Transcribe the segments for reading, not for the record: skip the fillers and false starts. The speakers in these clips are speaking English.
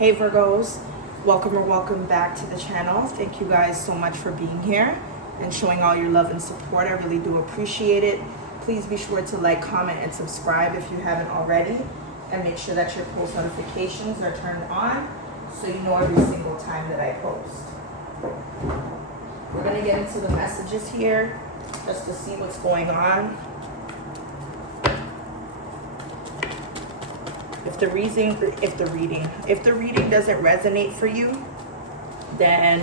Hey Virgos, welcome or welcome back to the channel. Thank you guys so much for being here and showing all your love and support. I really do appreciate it. Please be sure to like, comment, and subscribe if you haven't already. And make sure that your post notifications are turned on so you know every single time that I post. We're going to get into the messages here just to see what's going on. If the reading doesn't resonate for you, then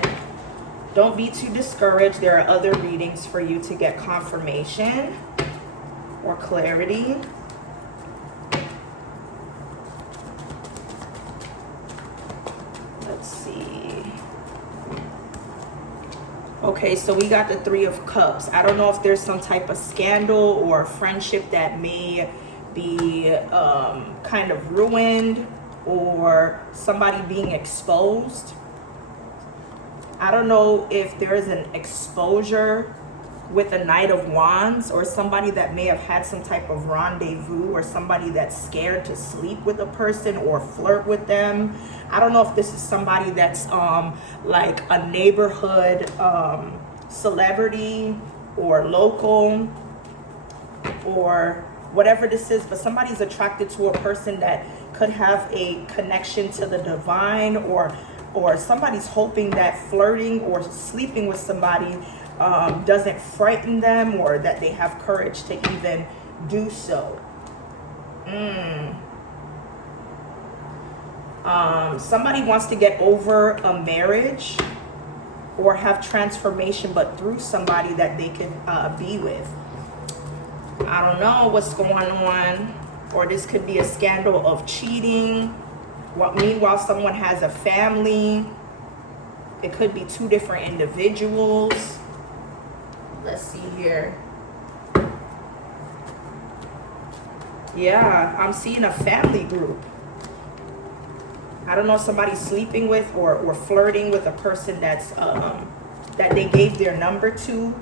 don't be too discouraged. There are other readings for you to get confirmation or clarity. Let's see. Okay, so we got the Three of Cups. I don't know if there's some type of scandal or friendship that may be kind of ruined, or somebody being exposed. I don't know if there is an exposure with the Knight of Wands, or somebody that may have had some type of rendezvous, or somebody that's scared to sleep with a person or flirt with them. I don't know if this is somebody that's like a neighborhood celebrity or local or whatever this is, but somebody's attracted to a person that could have a connection to the divine, or somebody's hoping that flirting or sleeping with somebody doesn't frighten them, or that they have courage to even do so. Somebody wants to get over a marriage or have transformation, but through somebody that they can be with. I don't know what's going on, or this could be a scandal of cheating. Meanwhile, someone has a family. It could be two different individuals. Let's see here. Yeah, I'm seeing a family group. I don't know if somebody's sleeping with or flirting with a person that's that they gave their number to.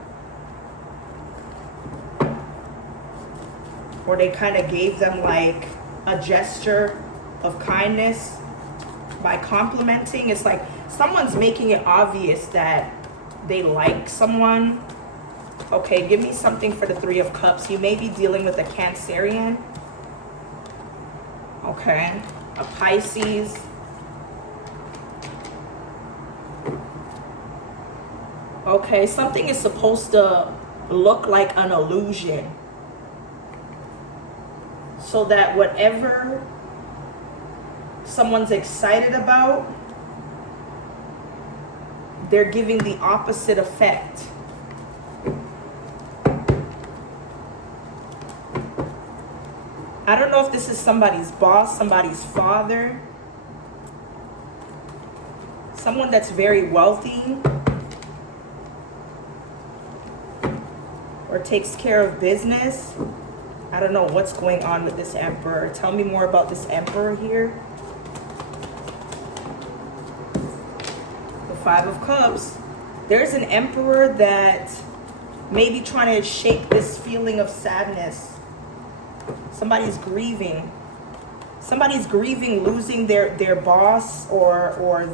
Or they kind of gave them like a gesture of kindness by complimenting. It's like someone's making it obvious that they like someone. Okay, give me something for the Three of Cups. You may be dealing with a Cancerian. Okay, a Pisces. Okay, something is supposed to look like an illusion, so that whatever someone's excited about, they're giving the opposite effect. I don't know if this is somebody's boss, somebody's father, someone that's very wealthy or takes care of business. I don't know what's going on with this Emperor. Tell me more about this Emperor here. The Five of Cups. There's an Emperor that may be trying to shake this feeling of sadness. Somebody's grieving. Somebody's grieving losing their boss or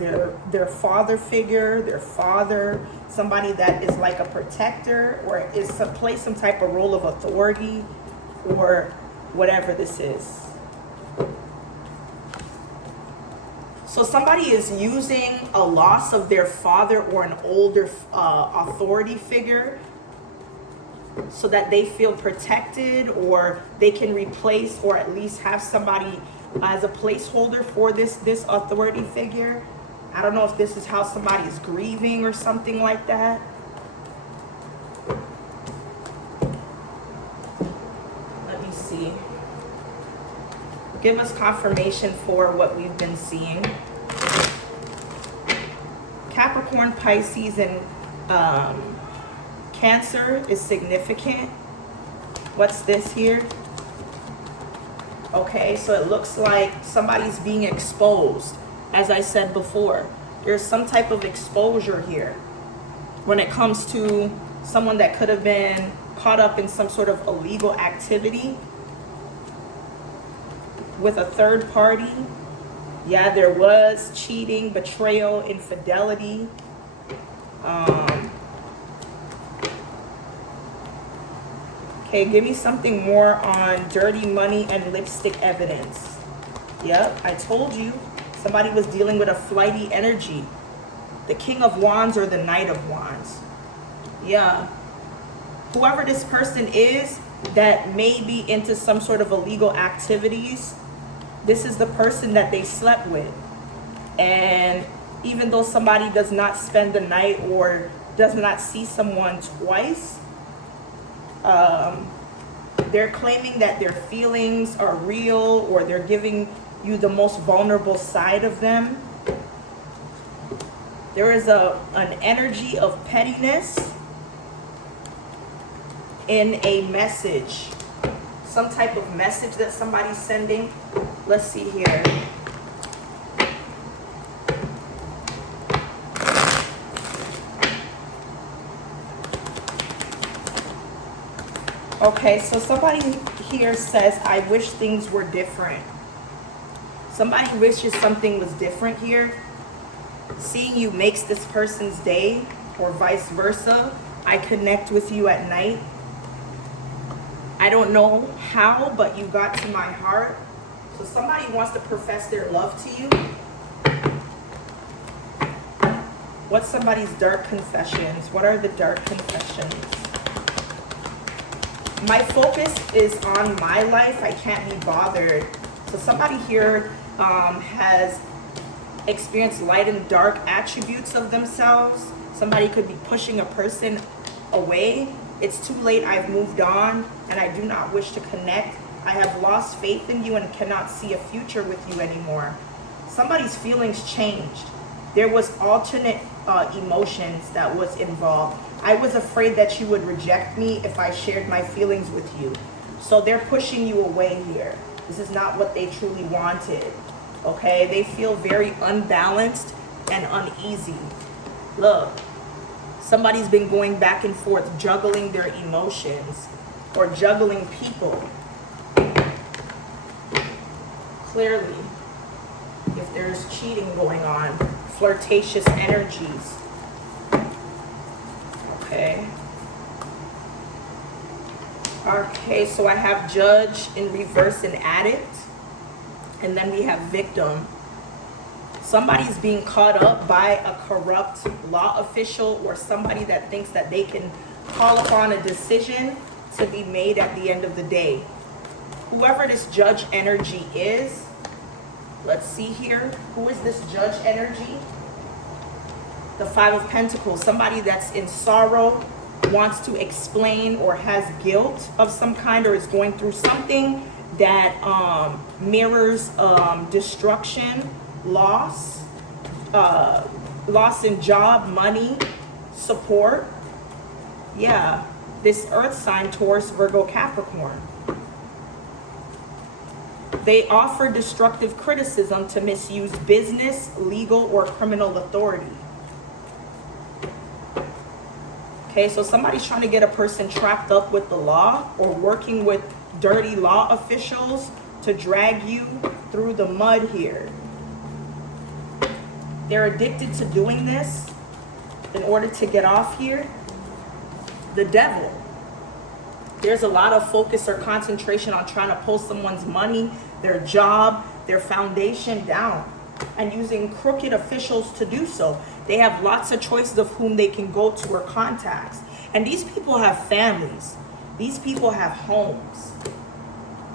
their father figure, their father, somebody that is like a protector or is play some type of role of authority, or whatever this is. So somebody is using a loss of their father or an older authority figure so that they feel protected, or they can replace or at least have somebody as a placeholder for this authority figure. I don't know if this is how somebody is grieving or something like that. See. Give us confirmation for what we've been seeing. Capricorn, Pisces, and Cancer is significant. What's this here? Okay, so it looks like somebody's being exposed. As I said before, there's some type of exposure here when it comes to someone that could have been caught up in some sort of illegal activity with a third party. Yeah, there was cheating, betrayal, infidelity. Okay, give me something more on dirty money and lipstick evidence. Yep, I told you. Somebody was dealing with a flighty energy. The King of Wands or the Knight of Wands. Yeah. Whoever this person is that may be into some sort of illegal activities, this is the person that they slept with. And even though somebody does not spend the night or does not see someone twice, they're claiming that their feelings are real, or they're giving you the most vulnerable side of them. There is an energy of pettiness in a message. Some type of message that somebody's sending. Let's see here. Okay, so somebody here says, I wish things were different. Somebody wishes something was different here. Seeing you makes this person's day, or vice versa. I connect with you at night. I don't know how, but you got to my heart. So somebody wants to profess their love to you. What's somebody's dark confessions? What are the dark confessions? My focus is on my life. I can't be bothered. So somebody here has experienced light and dark attributes of themselves. Somebody could be pushing a person away. It's too late. I've moved on and I do not wish to connect. I have lost faith in you and cannot see a future with you anymore. Somebody's feelings changed. There was alternate emotions that was involved. I was afraid that you would reject me if I shared my feelings with you. So they're pushing you away here. This is not what they truly wanted. Okay, they feel very unbalanced and uneasy. Look, somebody's been going back and forth, juggling their emotions or juggling people. Clearly, if there's cheating going on, flirtatious energies. Okay. Okay, so I have judge in reverse and addict. And then we have victim. Somebody's being caught up by a corrupt law official or somebody that thinks that they can call upon a decision to be made at the end of the day. Whoever this judge energy is, let's see here. Who is this judge energy? The Five of Pentacles. Somebody that's in sorrow, wants to explain or has guilt of some kind, or is going through something that mirrors destruction, loss, loss in job, money, support. Yeah, this earth sign, Taurus, Virgo, Capricorn. They offer destructive criticism to misuse business, legal, or criminal authority. Okay, so somebody's trying to get a person trapped up with the law or working with dirty law officials to drag you through the mud here. They're addicted to doing this in order to get off here. The devil. There's a lot of focus or concentration on trying to pull someone's money, their job, their foundation down, and using crooked officials to do so. They have lots of choices of whom they can go to or contacts. And these people have families. These people have homes.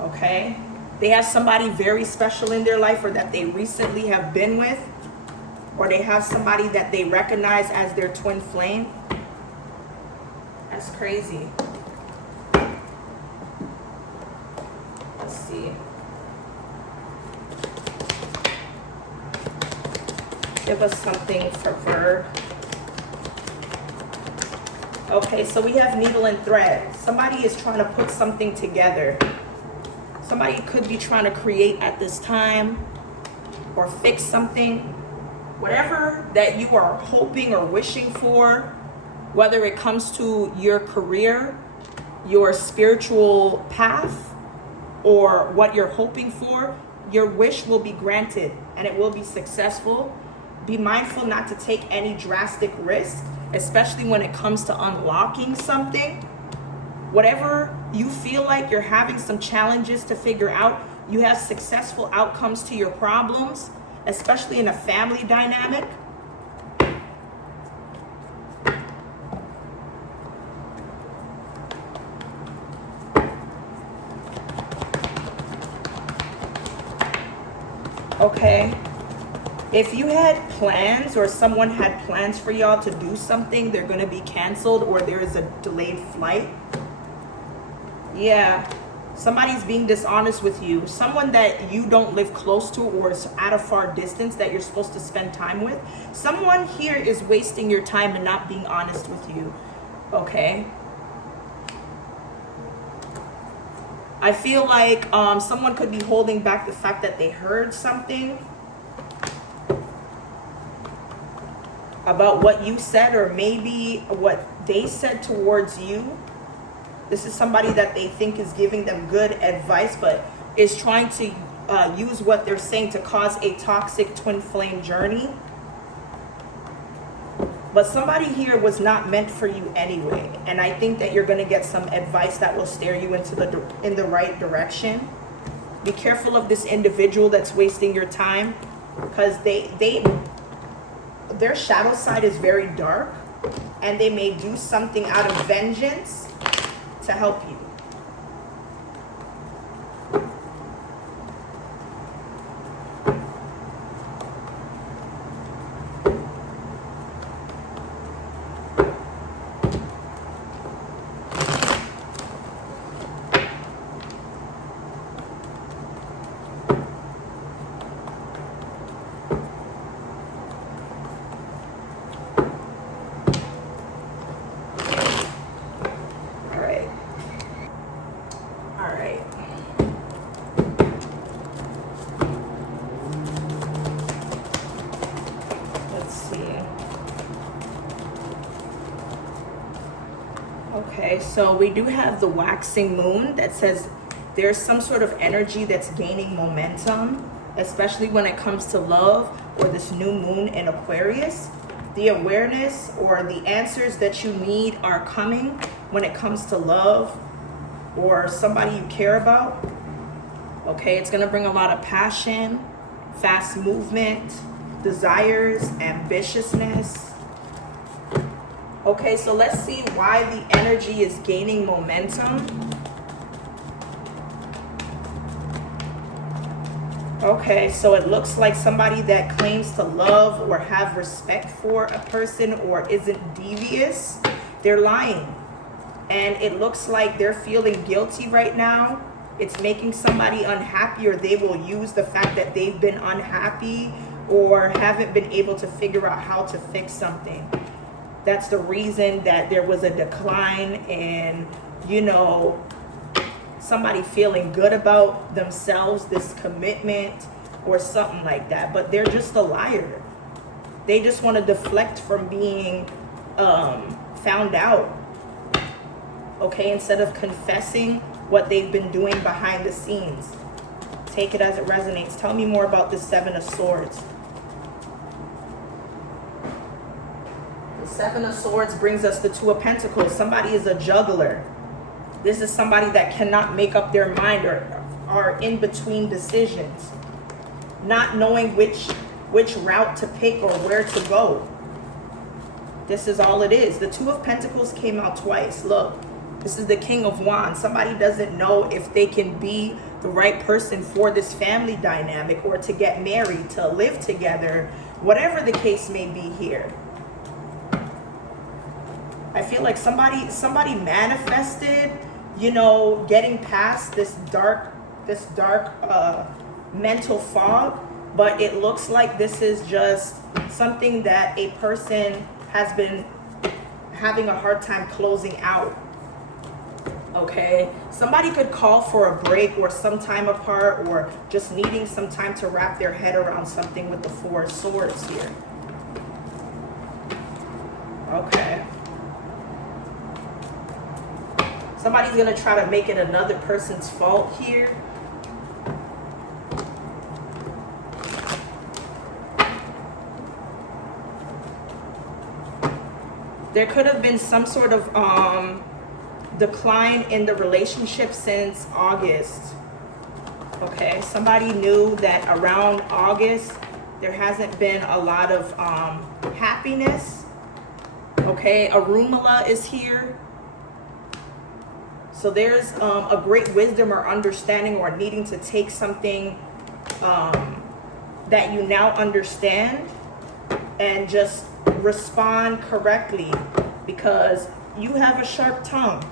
Okay? They have somebody very special in their life, or that they recently have been with, or they have somebody that they recognize as their twin flame. That's crazy. Let's see. Give us something for verb. Okay, so we have needle and thread. Somebody is trying to put something together. Somebody could be trying to create at this time or fix something. Whatever that you are hoping or wishing for, whether it comes to your career, your spiritual path, or what you're hoping for, your wish will be granted and it will be successful. Be mindful not to take any drastic risks, especially when it comes to unlocking something. Whatever you feel like you're having some challenges to figure out, you have successful outcomes to your problems, especially in a family dynamic. Okay. If you had plans or someone had plans for y'all to do something, they're going to be canceled or there is a delayed flight. Yeah. Somebody's being dishonest with you. Someone that you don't live close to or is at a far distance that you're supposed to spend time with. Someone here is wasting your time and not being honest with you. Okay. I feel like someone could be holding back the fact that they heard something about what you said or maybe what they said towards you. This is somebody that they think is giving them good advice, but is trying to use what they're saying to cause a toxic twin flame journey. But somebody here was not meant for you anyway. And I think that you're going to get some advice that will steer you in the right direction. Be careful of this individual that's wasting your time, because their shadow side is very dark and they may do something out of vengeance to help you. Okay, so we do have the waxing moon that says there's some sort of energy that's gaining momentum, especially when it comes to love or this new moon in Aquarius. The awareness or the answers that you need are coming when it comes to love or somebody you care about. Okay, it's going to bring a lot of passion, fast movement, desires, ambitiousness. Okay, so let's see why the energy is gaining momentum. Okay, so it looks like somebody that claims to love or have respect for a person or isn't devious, they're lying. And it looks like they're feeling guilty right now. It's making somebody unhappy, or they will use the fact that they've been unhappy or haven't been able to figure out how to fix something. That's the reason that there was a decline in, somebody feeling good about themselves, this commitment or something like that. But they're just a liar. They just want to deflect from being found out. Okay, instead of confessing what they've been doing behind the scenes. Take it as it resonates. Tell me more about the Seven of Swords. Seven of Swords brings us the Two of Pentacles. Somebody is a juggler. This is somebody that cannot make up their mind or are in between decisions, not knowing which route to pick or where to go. This is all it is. The Two of Pentacles came out twice. Look, this is the King of Wands. Somebody doesn't know if they can be the right person for this family dynamic or to get married, to live together, whatever the case may be here. I feel like somebody manifested, getting past this dark mental fog, but it looks like this is just something that a person has been having a hard time closing out. Okay, somebody could call for a break or some time apart or just needing some time to wrap their head around something with the Four of Swords here. Okay. Somebody's going to try to make it another person's fault here. There could have been some sort of decline in the relationship since August. Okay, somebody knew that around August there hasn't been a lot of happiness. Okay, Arumala is here. So there's a great wisdom or understanding or needing to take something that you now understand and just respond correctly, because you have a sharp tongue.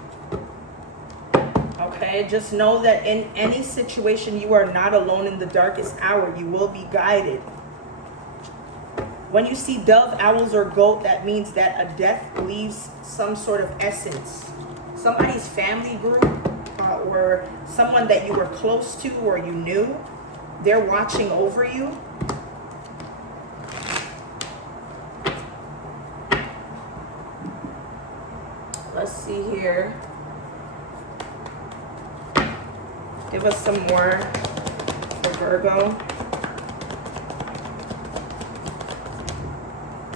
Okay, just know that in any situation you are not alone in the darkest hour. You will be guided. When you see dove, owls, or goat, that means that a death leaves some sort of essence. Somebody's family group or someone that you were close to or you knew, they're watching over you. Let's see here. Give us some more for Virgo.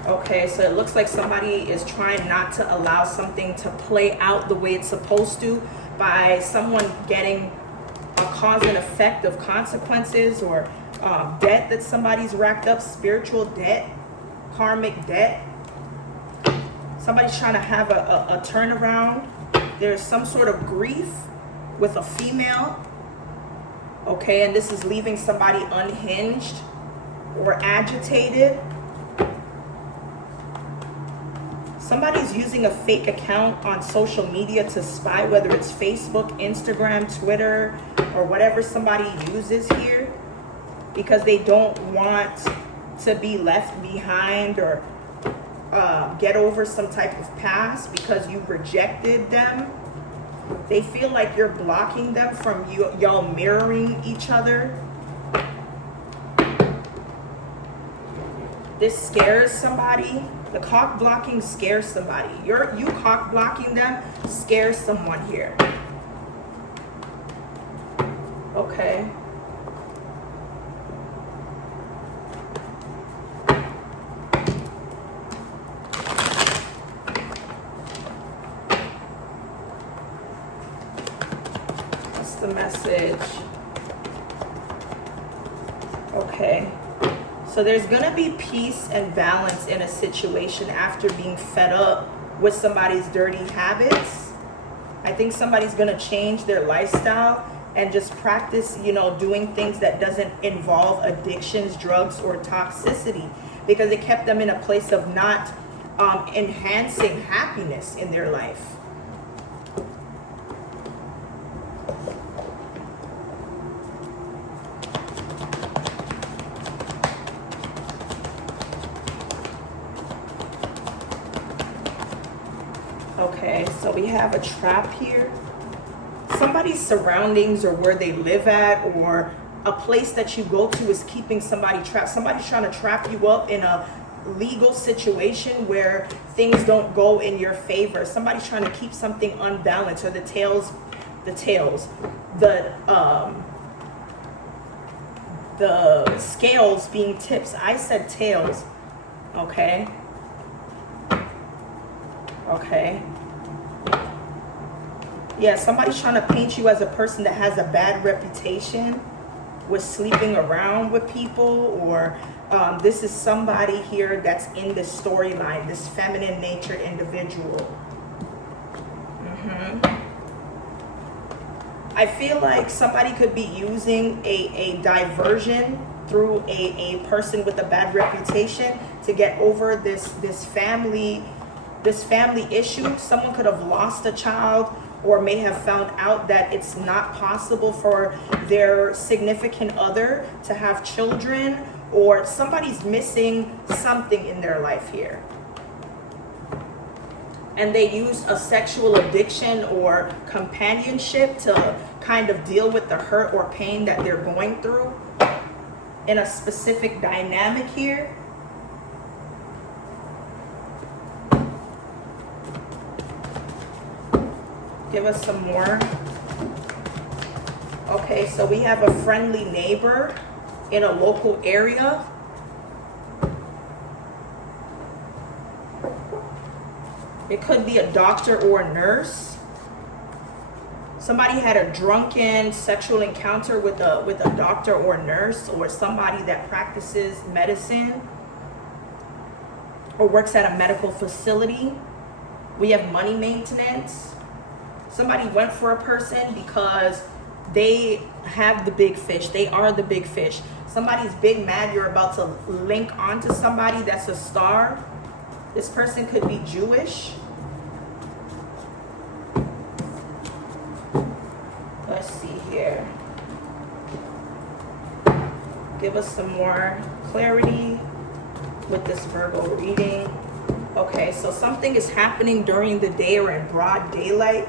Okay, so it looks like somebody is trying not to allow something to play out the way it's supposed to by someone getting a cause and effect of consequences or debt that somebody's racked up, spiritual debt, karmic debt. Somebody's trying to have a turnaround. There's some sort of grief with a female. Okay, and this is leaving somebody unhinged or agitated. Somebody's using a fake account on social media to spy, whether it's Facebook, Instagram, Twitter, or whatever somebody uses here, because they don't want to be left behind or get over some type of past because you rejected them. They feel like you're blocking them from y'all mirroring each other. This scares somebody. The cock blocking scares somebody. You cock blocking them scares someone here. Okay. What's the message? Okay. So there's going to be peace and balance in a situation after being fed up with somebody's dirty habits. I think somebody's going to change their lifestyle and just practice, doing things that doesn't involve addictions, drugs, or toxicity, because it kept them in a place of not enhancing happiness in their life. Okay, so we have a trap here. Somebody's surroundings or where they live at or a place that you go to is keeping somebody trapped. Somebody's trying to trap you up in a legal situation where things don't go in your favor. Somebody's trying to keep something unbalanced, or the scales being tips. I said tails. Okay. Okay. Yeah, somebody's trying to paint you as a person that has a bad reputation with sleeping around with people, or this is somebody here that's in this storyline, this feminine natured individual. I feel like somebody could be using a diversion through a person with a bad reputation to get over this family issue. Someone could have lost a child or may have found out that it's not possible for their significant other to have children, or somebody's missing something in their life here. And they use a sexual addiction or companionship to kind of deal with the hurt or pain that they're going through in a specific dynamic here. Give us some more. Okay, so we have a friendly neighbor in a local area. It could be a doctor or a nurse. Somebody had a drunken sexual encounter with a doctor or a nurse, or somebody that practices medicine or works at a medical facility. We have money maintenance. Somebody went for a person because they have the big fish. They are the big fish. Somebody's big mad you're about to link onto somebody that's a star. This person could be Jewish. Let's see here. Give us some more clarity with this Virgo reading. Okay, so something is happening during the day or in broad daylight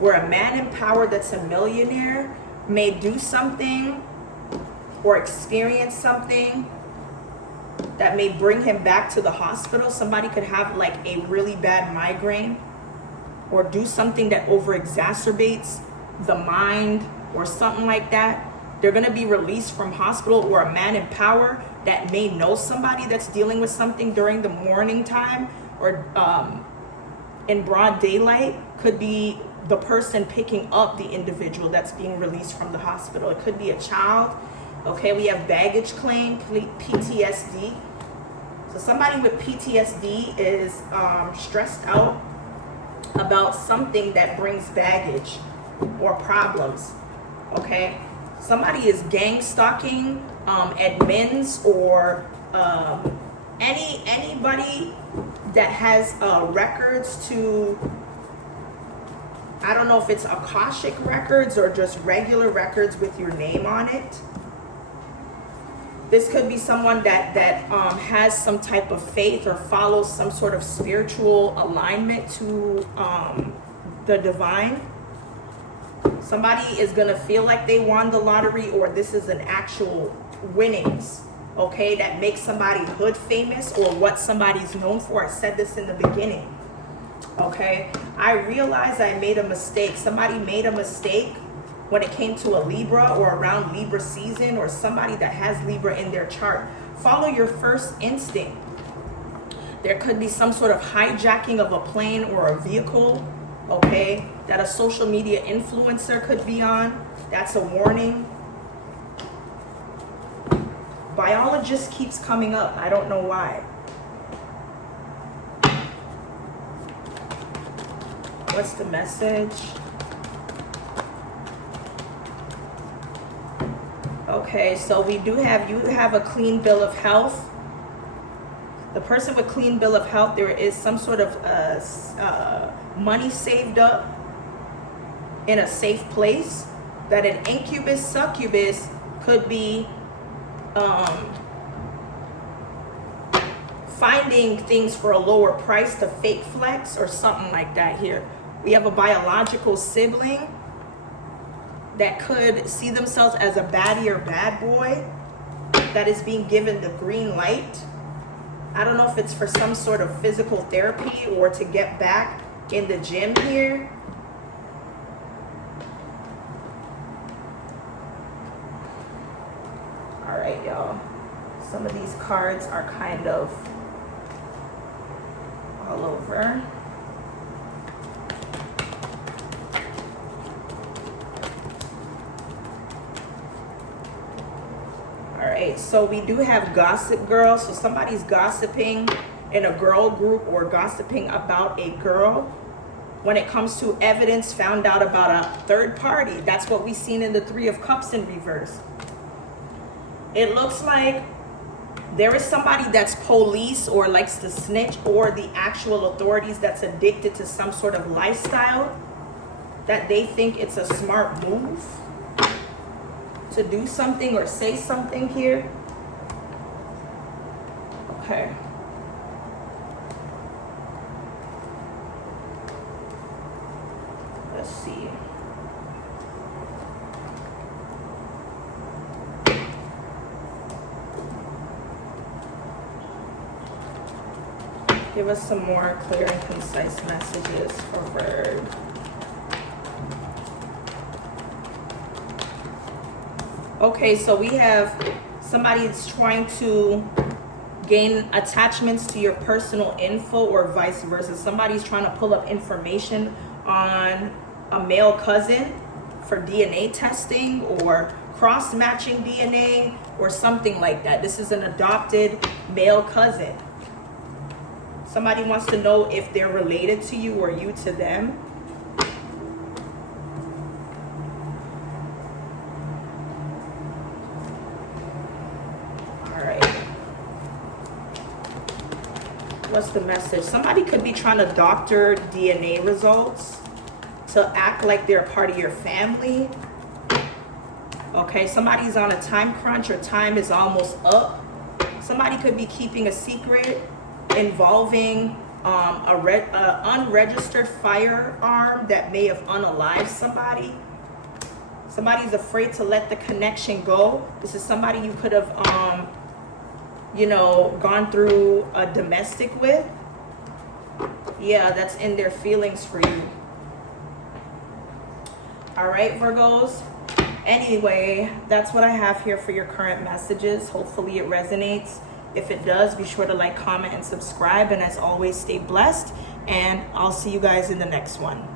where a man in power that's a millionaire may do something or experience something that may bring him back to the hospital. Somebody could have like a really bad migraine or do something that over exacerbates the mind or something like that. They're going to be released from hospital, or a man in power that may know somebody that's dealing with something during the morning time or in broad daylight could be the person picking up the individual that's being released from the hospital. It could be a child. Okay, we have baggage claim, PTSD. So somebody with PTSD is stressed out about something that brings baggage or problems. Okay, somebody is gang stalking admins or anybody that has records to, I don't know if it's Akashic records or just regular records with your name on it. This could be someone that has some type of faith or follows some sort of spiritual alignment to the divine. Somebody is going to feel like they won the lottery, or this is an actual winnings, okay, that makes somebody hood famous or what somebody's known for. I said this in the beginning, okay. I realized I made a mistake. Somebody made a mistake when it came to a Libra or around Libra season, or somebody that has Libra in their chart. Follow your first instinct. There could be some sort of hijacking of a plane or a vehicle, okay, that a social media influencer could be on. That's a warning. Biologist keeps coming up. I don't know why. What's the message? Okay, so you have a clean bill of health. The person with clean bill of health, there is some sort of money saved up in a safe place, that an incubus, succubus could be finding things for a lower price to fake flex or something like that here. We have a biological sibling that could see themselves as a baddie or bad boy that is being given the green light. I don't know if it's for some sort of physical therapy or to get back in the gym here. All right, y'all. Some of these cards are kind of all over. All right, so we do have Gossip Girl. So somebody's gossiping in a girl group or gossiping about a girl. When it comes to evidence found out about a third party, that's what we've seen in the Three of Cups in reverse. It looks like there is somebody that's police or likes to snitch, or the actual authorities that's addicted to some sort of lifestyle that they think it's a smart move to do something or say something here. Okay. Let's see. Give us some more clear and concise messages for Virg. Okay, so we have somebody that's trying to gain attachments to your personal info, or vice versa. Somebody's trying to pull up information on a male cousin for DNA testing or cross-matching DNA or something like that. This is an adopted male cousin. Somebody wants to know if they're related to you or you to them. All right. What's the message? Somebody could be trying to doctor DNA results to act like they're a part of your family. Okay, somebody's on a time crunch or time is almost up. Somebody could be keeping a secret involving a unregistered firearm that may have unalived somebody. Somebody's afraid to let the connection go. This is somebody you could have, gone through a domestic with. Yeah, that's in their feelings for you. All right, Virgos. Anyway, that's what I have here for your current messages. Hopefully it resonates. If it does, be sure to like, comment, and subscribe. And as always, stay blessed. And I'll see you guys in the next one.